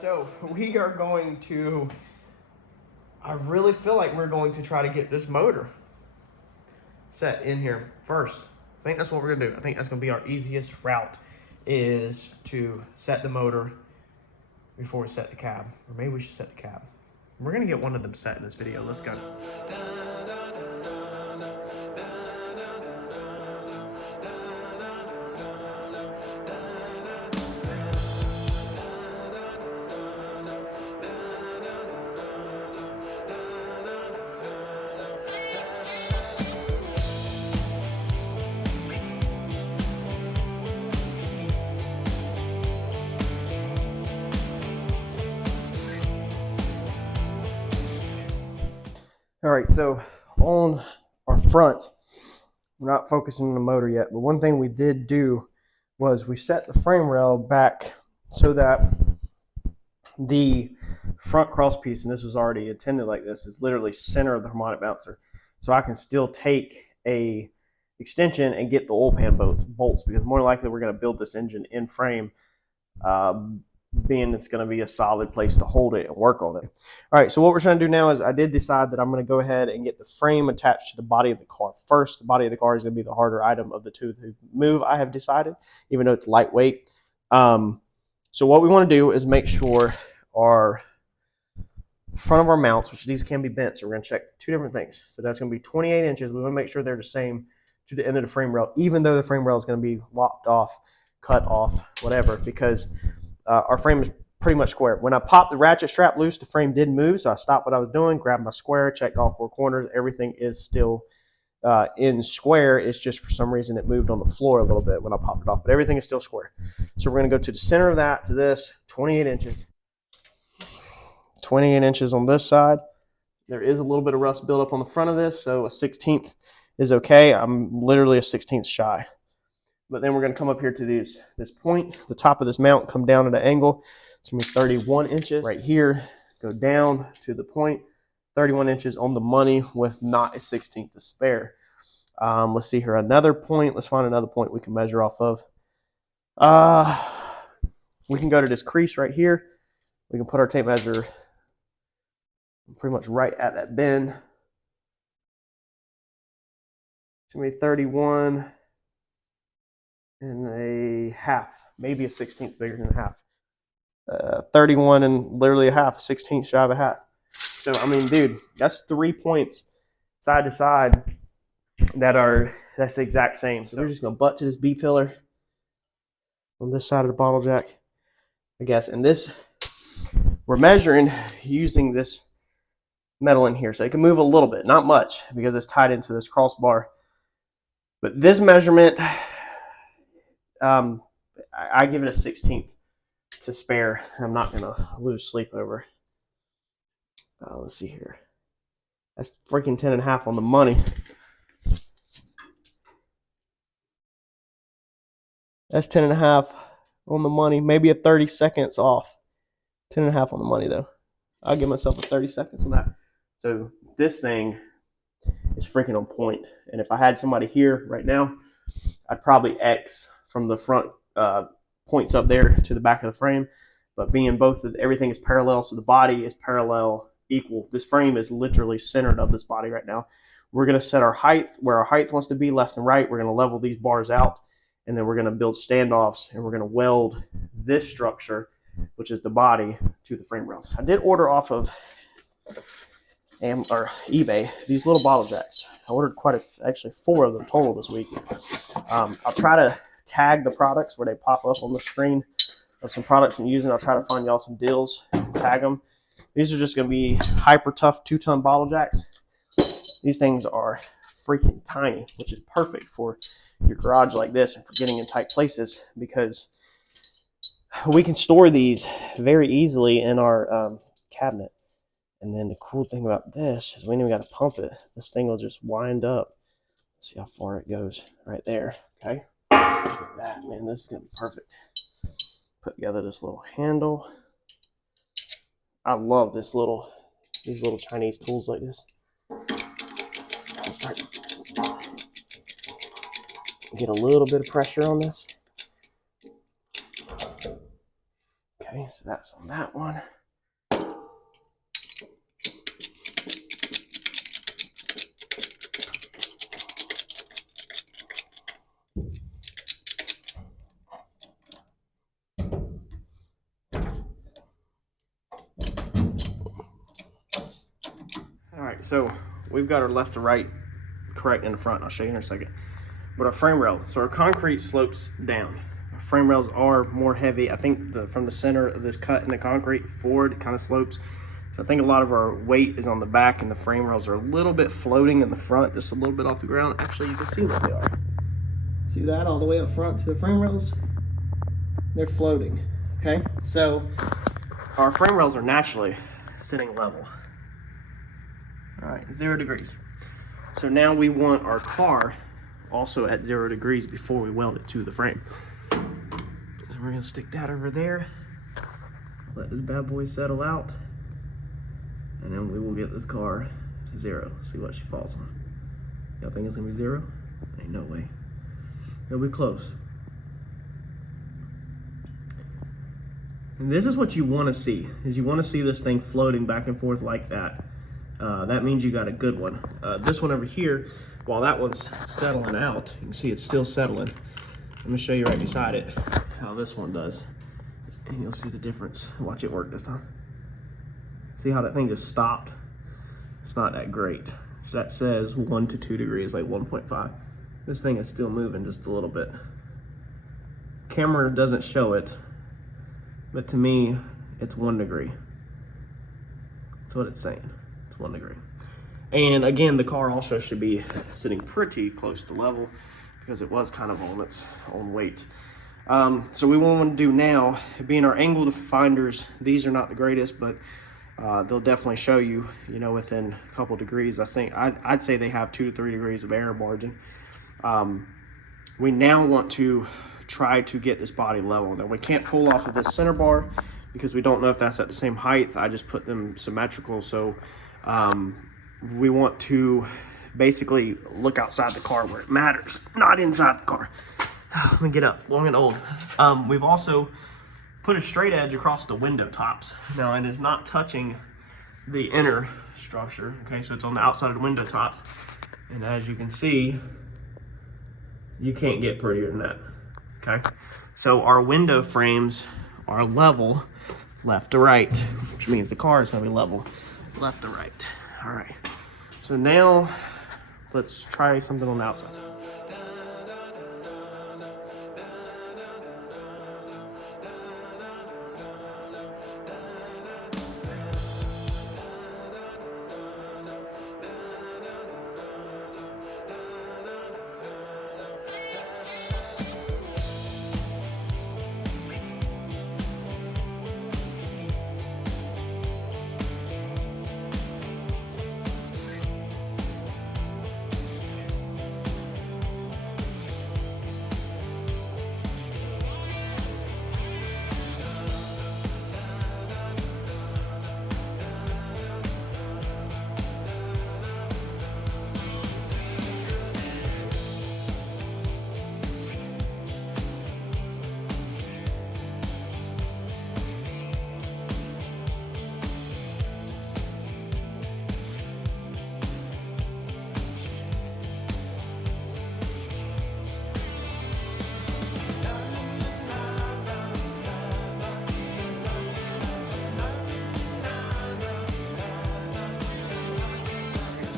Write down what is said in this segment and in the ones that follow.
So we are going to, I really feel like we're going to try to get this motor set in here first. I think that's what we're gonna do. I think that's gonna be our easiest route, is to set the motor before we set the cab. Or maybe we should set the cab. We're gonna get one of them set in this video. Let's go. All right, so on our front, we're not focusing on the motor yet, but one thing we did do was we set the frame rail back so that the front cross piece, and this was already intended like this, is literally center of the harmonic bouncer. So I can still take a extension and get the oil pan bolts, because more likely we're going to build this engine in frame, being it's going to be a solid place to hold it and work on it. All right, so what we're trying to do now is I did decide that I'm going to go ahead and get the frame attached to the body of the car first. The body of the car is going to be the harder item of the two to move, I have decided, even though it's lightweight. So what we want to do is make sure our front of our mounts, which these can be bent, so we're going to check two different things. So that's going to be 28 inches. We want to make sure they're the same to the end of the frame rail, even though the frame rail is going to be lopped off, cut off, whatever, because our frame is pretty much square. When I popped the ratchet strap loose, the frame did move, so I stopped what I was doing, grabbed my square, checked all four corners. Everything is still in square. It's just for some reason it moved on the floor a little bit when I popped it off, but everything is still square. So we're going to go to the center of that, to this, 28 inches. 28 inches on this side. There is a little bit of rust buildup on the front of this, so a 16th is okay. I'm literally a 16th shy. But then we're going to come up here to this point, the top of this mount, come down at an angle. It's going to be 31 inches right here, go down to the point, 31 inches on the money with not a 16th to spare. Let's see here, another point. Let's find another point we can measure off of. We can go to this crease right here. We can put our tape measure pretty much right at that bend. It's going to be 31 and a half, maybe a 16th bigger than a half. 31 and literally a half, 16th shy of a half. So, I mean, dude, that's 3 points side to side that's the exact same. So we're just going to butt to this B-pillar on this side of the bottle jack, I guess. And this, we're measuring using this metal in here. So it can move a little bit, not much, because it's tied into this crossbar. But this measurement, I give it a 16th to spare. I'm not going to lose sleep over. Let's see here. That's freaking 10 and a half on the money. That's 10 and a half on the money. Maybe a 30 seconds off. 10 and a half on the money, though. I'll give myself a 30 seconds on that. So this thing is freaking on point. And if I had somebody here right now, I'd probably X from the front points up there to the back of the frame. But being everything is parallel, so the body is parallel, equal. This frame is literally centered of this body right now. We're going to set our height where our height wants to be, left and right. We're going to level these bars out, and then we're going to build standoffs, and we're going to weld this structure, which is the body, to the frame rails. I did order off of eBay these little bottle jacks. I ordered actually 4 of them total this week. I'll try to tag the products where they pop up on the screen of some products I'm using. I'll try to find y'all some deals, tag them. These are just going to be hyper tough 2-ton bottle jacks. These things are freaking tiny, which is perfect for your garage like this and for getting in tight places, because we can store these very easily in our cabinet. And then the cool thing about this is we ain't even got to pump it. This thing will just wind up. Let's see how far it goes right there. Okay. That, man, this is going to be perfect. Put together this little handle. I love these little Chinese tools like this. Start get a little bit of pressure on this. Okay, Okay, so that's on that one. All right, so we've got our left to right correct in the front. I'll show you in a second. But our frame rail, so our concrete slopes down. Our frame rails are more heavy. I think from the center of this cut in the concrete forward, it kind of slopes. So I think a lot of our weight is on the back, and the frame rails are a little bit floating in the front, just a little bit off the ground. Actually, you can see what they are. See that all the way up front to the frame rails? They're floating, okay? So our frame rails are naturally sitting level. All right, 0 degrees. So now we want our car also at 0 degrees before we weld it to the frame. So we're gonna stick that over there, let this bad boy settle out, and then we will get this car to 0. See what she falls on. Y'all think it's gonna be 0? Ain't no way. It'll be close. And this is what you want to see, is you want to see this thing floating back and forth like that. That means you got a good one. This one over here, while that one's settling out, you can see it's still settling. Let me show you right beside it how this one does, and you'll see the difference. Watch it work this time. See how that thing just stopped? It's not that great. That says 1 to 2 degrees, like 1.5. This thing is still moving just a little bit. Camera doesn't show it, but to me, it's 1 degree. That's what it's saying. It's 1 degree. And again, the car also should be sitting pretty close to level because it was kind of on its own weight. So we want to do now, being our angle finders, these are not the greatest, but they'll definitely show you, you know, within a couple degrees. I think I'd say they have 2 to 3 degrees of error margin. We now want to try to get this body level. Now we can't pull off of this center bar because we don't know if that's at the same height. I just put them symmetrical. So we want to basically look outside the car where it matters, not inside the car. Let me get up, long and old. We've also put a straight edge across the window tops. Now it is not touching the inner structure, okay? So it's on the outside of the window tops. And as you can see, you can't get prettier than that, okay? So our window frames are level left to right, which means the car is gonna be level left to right. All right, so now let's try something on the outside.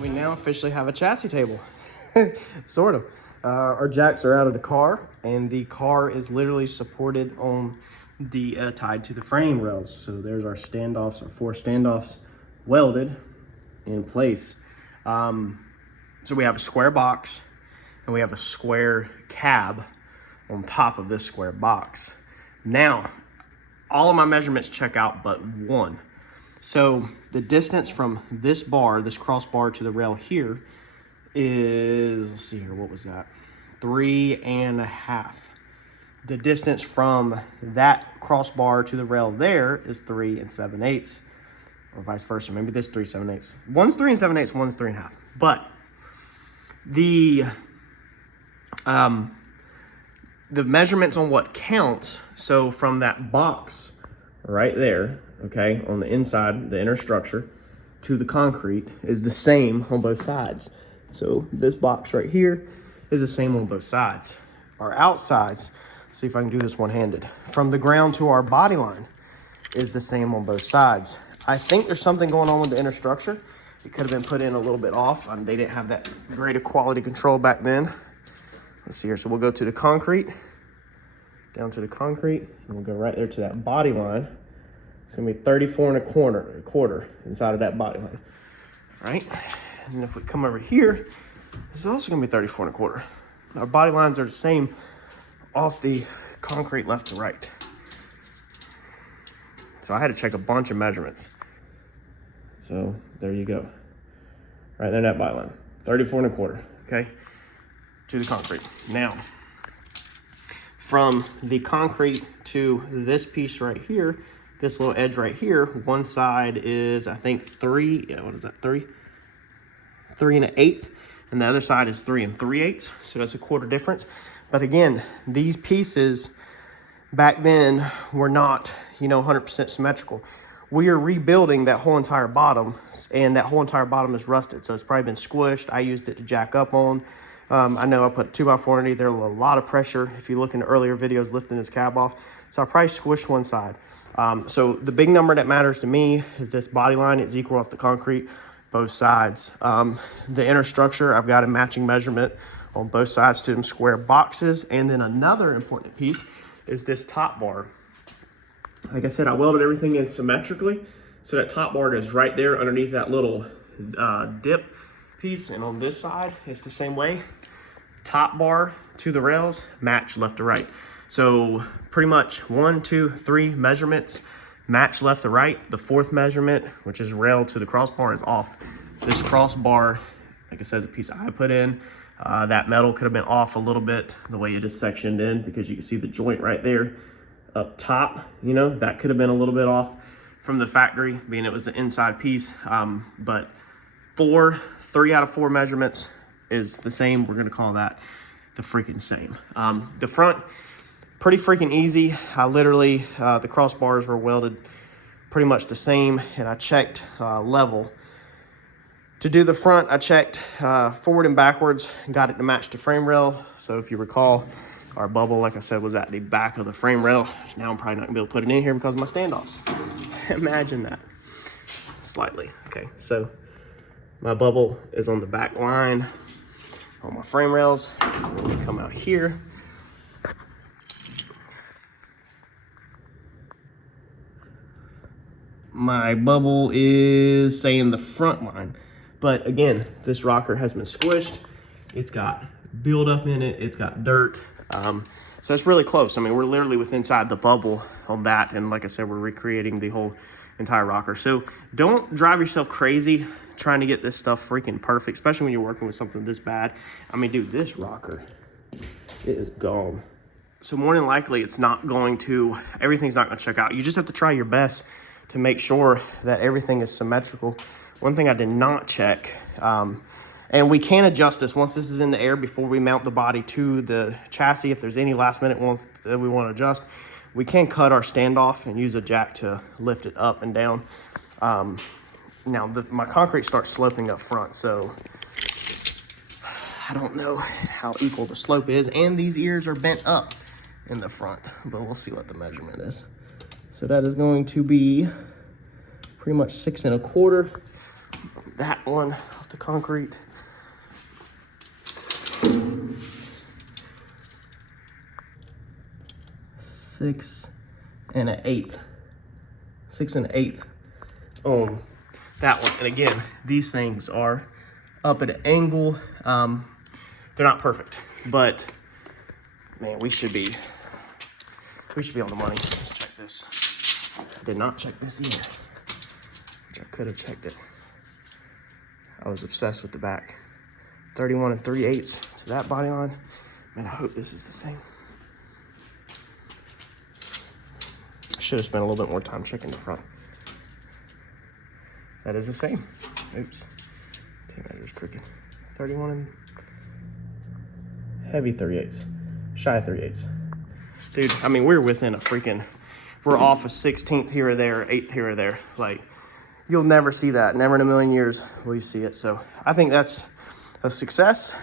We now officially have a chassis table, sort of. Our jacks are out of the car, and the car is literally supported on the tied to the frame rails. So there's our standoffs, our 4 standoffs welded in place. So we have a square box, and we have a square cab on top of this square box. Now, all of my measurements check out but one. So the distance from this bar, this crossbar to the rail here is, let's see here, what was that? 3.5. The distance from that crossbar to the rail there is 3 7/8, or vice versa. Maybe this 3 7/8. One's 3 7/8, one's 3.5. But the measurements on what counts, so from that box right there, okay, on the inside, the inner structure, to the concrete is the same on both sides. So this box right here is the same on both sides. Our outsides, see if I can do this one-handed, from the ground to our body line is the same on both sides. I think there's something going on with the inner structure. It could have been put in a little bit off. They didn't have that great a quality control back then. Let's see here. So we'll go to the concrete, down to the concrete, and we'll go right there to that body line. It's gonna be 34 and a quarter inside of that body line. All right, and if we come over here, this is also gonna be 34 and a quarter. Our body lines are the same off the concrete left to right. So I had to check a bunch of measurements. So there you go. Right there, that body line, 34 and a quarter, okay, to the concrete. Now, from the concrete to this piece right here, this little edge right here, one side is, I think, 3 3 1/8, and the other side is 3 3/8, so that's a quarter difference. But again, these pieces back then were not, 100% symmetrical. We are rebuilding that whole entire bottom, and that whole entire bottom is rusted, so it's probably been squished. I used it to jack up on. I know I put a 2x4 underneath there, a lot of pressure. If you look into earlier videos lifting this cab off, so I probably squished one side. So the big number that matters to me is this body line is equal off the concrete, both sides. The inner structure, I've got a matching measurement on both sides to them square boxes. And then another important piece is this top bar. Like I said, I welded everything in symmetrically, so that top bar goes right there underneath that little dip piece. And on this side, it's the same way. Top bar to the rails match left to right. So pretty much 1, 2, 3 measurements match left to right. The fourth measurement, which is rail to the crossbar, is off. This crossbar, like I said, is a piece I put in. That metal could have been off a little bit the way it is sectioned in, because you can see the joint right there up top, that could have been a little bit off from the factory, being it was an inside piece. But 3 out of 4 measurements is the same. We're gonna call that the freaking same. The front, pretty freaking easy. I literally, the crossbars were welded pretty much the same, and I checked level. To do the front, I checked forward and backwards and got it to match the frame rail. So if you recall, our bubble, like I said, was at the back of the frame rail. Now I'm probably not gonna be able to put it in here because of my standoffs. Imagine that, slightly. Okay, so my bubble is on the back line on my frame rails. When we come out here, my bubble is saying the front line. But again, this rocker has been squished. It's got buildup in it. It's got dirt. So it's really close. I mean, we're literally within inside the bubble on that. And like I said, we're recreating the whole entire rocker. So don't drive yourself crazy trying to get this stuff freaking perfect, especially when you're working with something this bad. I mean, dude, this rocker, it is gone. So more than likely, it's not going to, everything's not going to check out. You just have to try your best to make sure that everything is symmetrical. One thing I did not check, and we can adjust this once this is in the air before we mount the body to the chassis. If there's any last minute ones that we want to adjust, we can cut our standoff and use a jack to lift it up and down. Now my concrete starts sloping up front, so I don't know how equal the slope is, and these ears are bent up in the front, but we'll see what the measurement is. So that is going to be pretty much 6 1/4. That one off the concrete. Six and an eighth on that one. And again, these things are up at an angle. They're not perfect, but man, we should be on the money. Let's check this. I did not check this either, which I could have checked it. I was obsessed with the back. 31 3/8 to that body line. Man, I hope this is the same. I should have spent a little bit more time checking the front. That is the same. Oops. Tape measure's crooked. 31 and heavy 3/8. Shy of 3/8. Dude, I mean, we're within a freaking we're off a 16th here or there, 8th here or there. Like, you'll never see that. Never in a million years will you see it. So I think that's a success.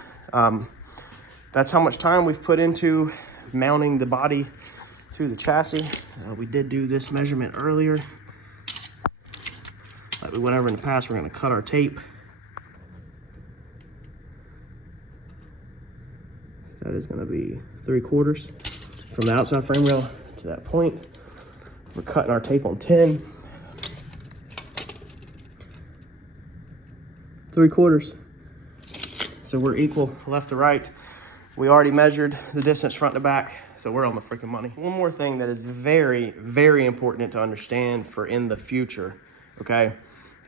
That's how much time we've put into mounting the body to the chassis. We did do this measurement earlier. Like we went over in the past, we're gonna cut our tape. That is gonna be 3/4 from the outside frame rail to that point. We're cutting our tape on 10. 3/4. So we're equal left to right. We already measured the distance front to back, so we're on the freaking money. One more thing that is very, very important to understand for in the future, okay?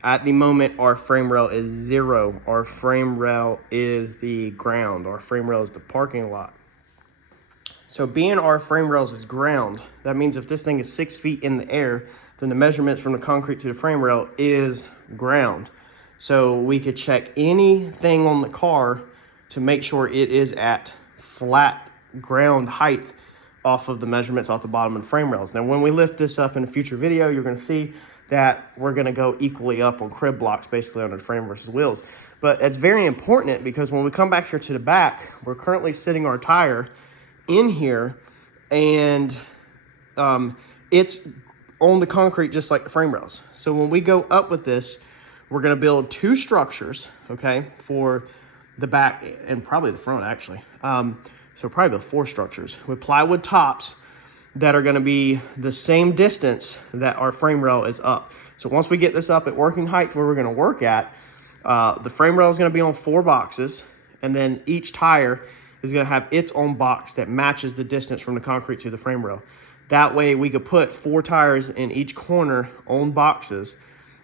At the moment, our frame rail is 0. Our frame rail is the ground. Our frame rail is the parking lot. So being our frame rails is ground, that means if this thing is 6 feet in the air, then the measurements from the concrete to the frame rail is ground. So we could check anything on the car to make sure it is at flat ground height off of the measurements off the bottom of the frame rails. Now, when we lift this up in a future video, you're gonna see that we're gonna go equally up on crib blocks, basically under the frame versus wheels. But it's very important because when we come back here to the back, we're currently sitting our tire in here, and it's on the concrete just like the frame rails. So when we go up with this, we're gonna build 2 structures, okay, for the back and probably the front actually. So probably the 4 structures with plywood tops that are gonna be the same distance that our frame rail is up. So once we get this up at working height where we're gonna work at, the frame rail is gonna be on 4 boxes, and then each tire is gonna have its own box that matches the distance from the concrete to the frame rail. That way we could put 4 tires in each corner on boxes,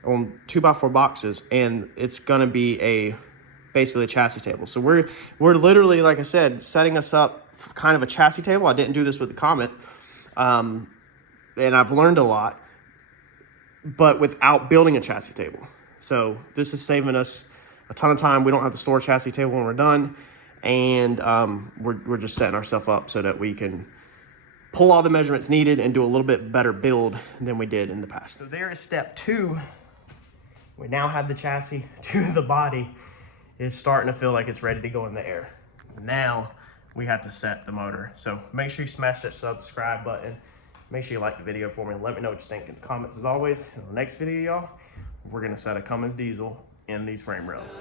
on 2x4 boxes, and it's gonna be basically a chassis table. So we're literally, like I said, setting us up for kind of a chassis table. I didn't do this with the Comet, and I've learned a lot, but without building a chassis table. So this is saving us a ton of time. We don't have to store a chassis table when we're done, and we're just setting ourselves up so that we can pull all the measurements needed and do a little bit better build than we did in the past. So there is step 2. We now have the chassis to the body. Is starting to feel like it's ready to go in the air. Now we have to set the motor. So make sure you smash that subscribe button. Make sure you like the video for me and let me know what you think in the comments as always. In the next video, y'all, we're gonna set a Cummins diesel in these frame rails.